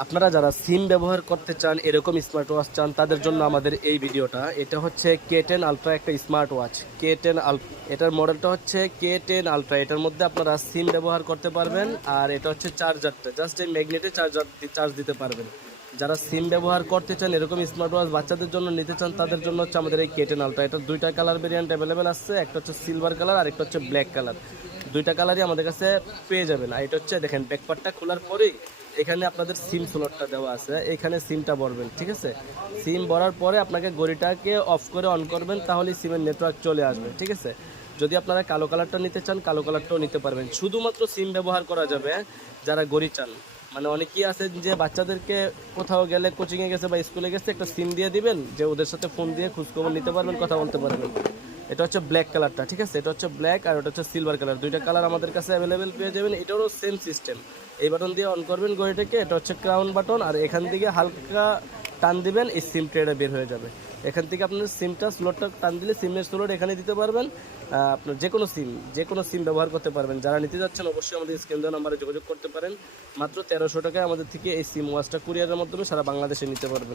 আপনারা যারা সিম ব্যবহার করতে চান, এরকম স্মার্ট ওয়াচ চান, তাদের জন্য আমাদের এই ভিডিওটা। এটা হচ্ছে K10 আলট্রা, একটা স্মার্ট ওয়াচ K10 আলট্রা। এটার মডেলটা হচ্ছে K10 আলট্রা। এটার মধ্যে আপনারা সিম ব্যবহার করতে পারবেন, আর এটা হচ্ছে চার্জারটা জাস্ট এই ম্যাগনেটে চার্জ দিতে পারবেন। যারা সিম ব্যবহার করতে চান, এরকম স্মার্ট ওয়াচ বাচ্চাদের জন্য নিতে চান, তাদের জন্য হচ্ছে আমাদের এই K10 আলট্রা। এটার দুইটা কালার ভেরিয়েন্ট অ্যাভেলেবেল আছে, একটা হচ্ছে সিলভার কালার আর একটা হচ্ছে ব্ল্যাক কালার। দুইটা কালারই আমাদের কাছে পেয়ে যাবেন। আর এটা হচ্ছে দেখেন, ব্যাকপার্টটা খোলার পরেই এখানে আপনাদের সিম স্লটটা দেওয়া আছে, এখানে সিমটা ভরবেন, ঠিক আছে। সিম ভরার পরে আপনাকে ঘড়িটাকে অফ করে অন করবেন, তাহলেই সিমের নেটওয়ার্ক চলে আসবে, ঠিক আছে। যদি আপনারা কালো কালারটা নিতে চান, কালো কালারটাও নিতে পারবেন। শুধুমাত্র সিম ব্যবহার করা যাবে যারা ঘড়ি চান। মানে অনেকেই আছে যে বাচ্চাদেরকে কোথাও গেলে, কোচিংয়ে গেছে বা স্কুলে গেছে, একটা সিম দিয়ে দিবেন, যে ওদের সাথে ফোন দিয়ে খোঁজখবর নিতে পারবেন, কথা বলতে পারবেন। এটা হচ্ছে ব্ল্যাক কালারটা, ঠিক আছে। এটা হচ্ছে ব্ল্যাক আর ওটা হচ্ছে সিলভার কালার। দুইটা কালার আমাদের কাছে অ্যাভেলেবেল পেয়ে যাবেন। এটারও সেম সিস্টেম। এই বাটন দিয়ে অন করবেন ঘড়িটাকে, এটা হচ্ছে ক্রাউন বাটন, আর এখান থেকে হালকা টান দিবেন, এই সিম ট্রেটা বের হয়ে যাবে। এখান থেকে আপনার সিমটা স্লটটা টান দিলে সিমের স্লট এখানে দিতে পারবেন। আপনার যে কোনো সিম ব্যবহার করতে পারবেন। যারা নিতে যাচ্ছেন অবশ্যই আমাদের স্ক্রিন দেওয়া নাম্বারে যোগাযোগ করতে পারেন। মাত্র 1300 টাকায় আমাদের থেকে এই সিম ওয়াচটা কুরিয়ারের মাধ্যমে সারা বাংলাদেশে নিতে পারবেন।